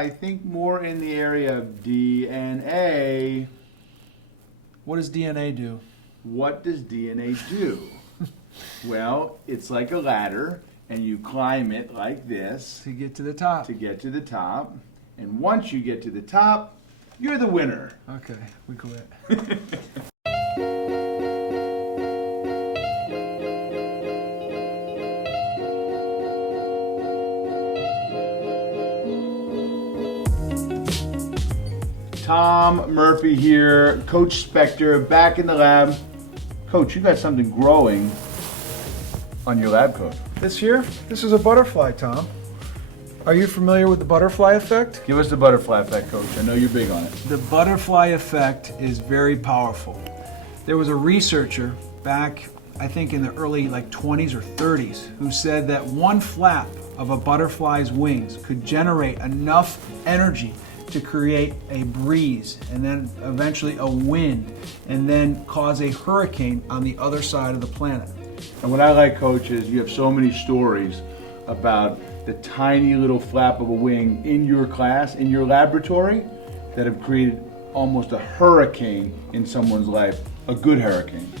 I think more in the area of DNA. What does DNA do? What does DNA do? Well, it's like a ladder, and you climb it like this To get to the top. to get to the top. And once you get to the top, you're the winner. Okay, we quit. Tom Murphy here, Coach Spector, back in the lab. Coach, you got something growing on your lab coat. This here, this is a butterfly, Tom. Are you familiar with the butterfly effect? Give us the butterfly effect, Coach. I know you're big on it. The butterfly effect is very powerful. There was a researcher back, I think in the early 20s or 30s, who said that one flap of a butterfly's wings could generate enough energy to create a breeze and then eventually a wind and then cause a hurricane on the other side of the planet. And what I like, Coach, is you have so many stories about the tiny little flap of a wing in your class, in your laboratory, that have created almost a hurricane in someone's life, a good hurricane.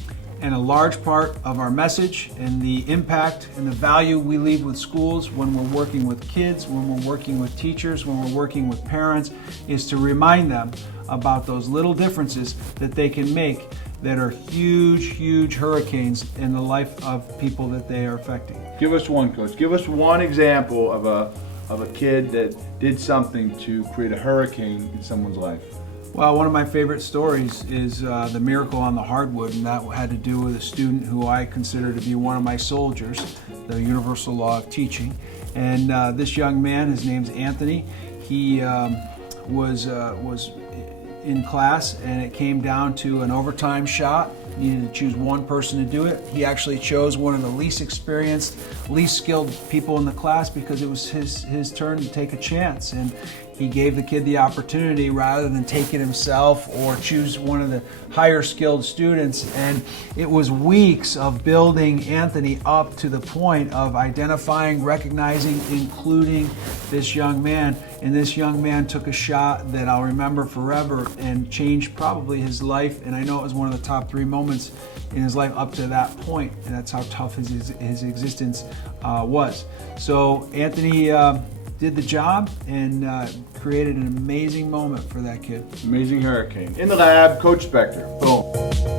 And a large part of our message and the impact and the value we leave with schools when we're working with kids, when we're working with teachers, when we're working with parents, is to remind them about those little differences that they can make that are huge, huge hurricanes in the life of people that they are affecting. Give us one, Coach. Give us one example of a kid that did something to create a hurricane in someone's life. Well, one of my favorite stories is the miracle on the Hardwood, and that had to do with a student who I consider to be one of my soldiers, the universal law of teaching. And this young man, his name's Anthony, he was in class, and it came down to an overtime shot. Needed to choose one person to do it. He actually chose one of the least experienced, least skilled people in the class because it was his turn to take a chance. And he gave the kid the opportunity rather than take it himself or choose one of the higher skilled students. And it was weeks of building Anthony up to the point of identifying, recognizing, including this young man. And this young man took a shot that I'll remember forever and changed probably his life. And I know it was one of the top 3 moments in his life up to that point. And that's how tough his existence was. So Anthony did the job and created an amazing moment for that kid. Amazing hurricane. In the lab, Coach Spector. Boom.